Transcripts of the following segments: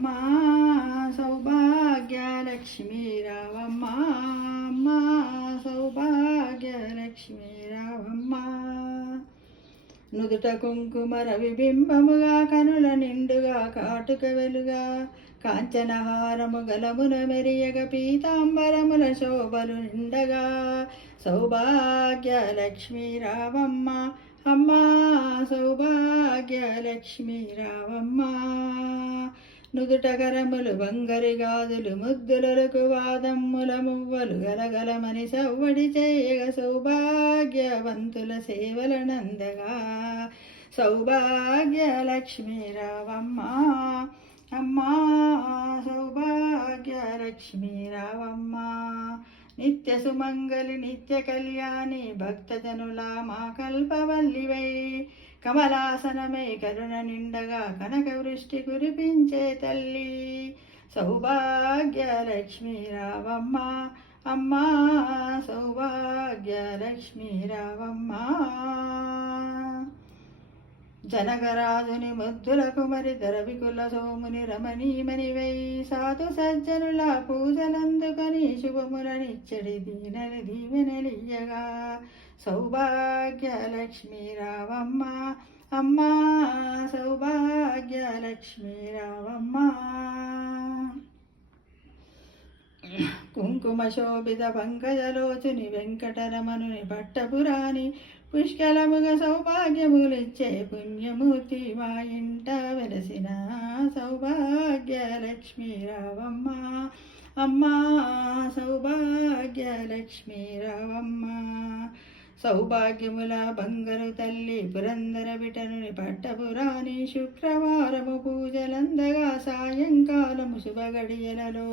అమ్మా సౌభాగ్యలక్ష్మి రావమ్మ, అమ్మా సౌభాగ్యలక్ష్మి రావమ్మ. నుదుట కుంకుమ రవిబింబముగా కనుల నిండుగా కాటుక వెలుగా కాంచనహారము గలమున మెరియగ పీతాంబరముల శోభలు నిండగా సౌభాగ్యలక్ష్మి రావమ్మ, అమ్మా సౌభాగ్యలక్ష్మి రావమ్మ. నుదుట కరములు బంగరి గాజులు ముద్దులకు వాదమ్ముల మువ్వలు గలగలమని సవ్వడి చేయగ సౌభాగ్యవంతుల సేవలనందగా సౌభాగ్యలక్ష్మి రావమ్మ, అమ్మా సౌభాగ్యలక్ష్మి రావమ్మ. నిత్య సుమంగళి నిత్య కళ్యాణి భక్తజనుల మా కల్పవల్లివై కమలాసనమై కరుణ నిండగా కనక వృష్టి కురిపించే తల్లి సౌభాగ్యలక్ష్మి రావమ్మ, అమ్మా సౌభాగ్యలక్ష్మి రావమ్మ. జనగరాజుని ముద్దుల కుమరి దరవికుల సోముని రమణీమణివై సాధు సజ్జనుల పూజలందుకొని శుభములనిచ్చడి దీనని దీవెనలియ్యగా సౌభాగ్యలక్ష్మి రావమ్మ, అమ్మా సౌభాగ్యలక్ష్మి రావమ్మ. కుంకుమ శోభిత పంకజలోచుని వెంకటరమణుని పట్టపురాణి పుష్కలముగ సౌభాగ్యములిచ్చే పుణ్యమూర్తి మా ఇంట వెలసిన సౌభాగ్యలక్ష్మి రావమ్మ, అమ్మా సౌభాగ్యలక్ష్మి రావమ్మ. సౌభాగ్యముల బంగారు తల్లి పురందర విటనుని పట్టపురాణి శుక్రవారము పూజలందగా సాయంకాలము శుభగడియలలో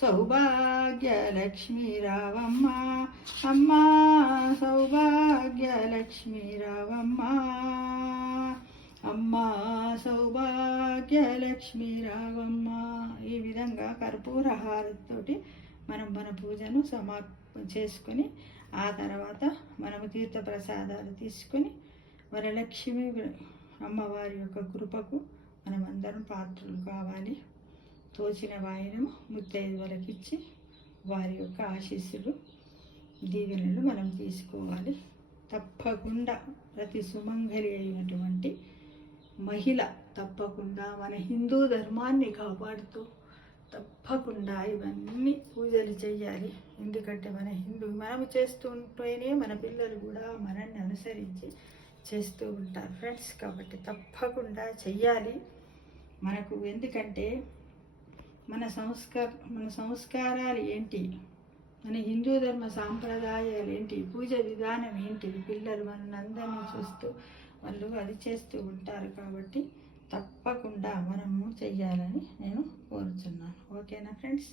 సౌభాగ్యలక్ష్మి రావమ్మ, అమ్మా సౌభాగ్యలక్ష్మి రావమ్మ, అమ్మా సౌభాగ్యలక్ష్మి రావమ్మ. ఈ విధంగా కర్పూర హారతితోటి మనం మన పూజను చేసుకొని ఆ తర్వాత మనము తీర్థప్రసాదాలు తీసుకొని వరలక్ష్మి అమ్మవారి యొక్క కృపకు మనమందరం పాత్రలు కావాలి. తోచిన వాయినం ముత్తైదువులకు ఇచ్చి వారి యొక్క ఆశీస్సులు దీవెనలు మనం తీసుకోవాలి. తప్పకుండా ప్రతి సుమంగళి అయినటువంటి మహిళ తప్పకుండా మన హిందూ ధర్మాన్ని కాపాడుతూ తప్పకుండా ఇవన్నీ పూజలు చేయాలి. ఎందుకంటే మనం చేస్తుంటేనే మన పిల్లలు కూడా మనల్ని అనుసరించి చేస్తూ ఉంటారు ఫ్రెండ్స్. కాబట్టి తప్పకుండా చెయ్యాలి మనకు. ఎందుకంటే మన సంస్కారాలు ఏంటి, మన హిందూ ధర్మ సాంప్రదాయాలు ఏంటి, పూజ విధానం ఏంటి, పిల్లలు మనందరినీ చూస్తూ వాళ్ళు అది చేస్తూ ఉంటారు. కాబట్టి తప్పకుండా మనము చెయ్యాలని నేను కోరుచున్నాను. ఓకేనా ఫ్రెండ్స్?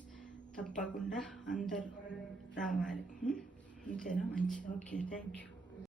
తప్పకుండా అందరూ రావాలి. అంతేనా? మంచిది. Okay, thank you.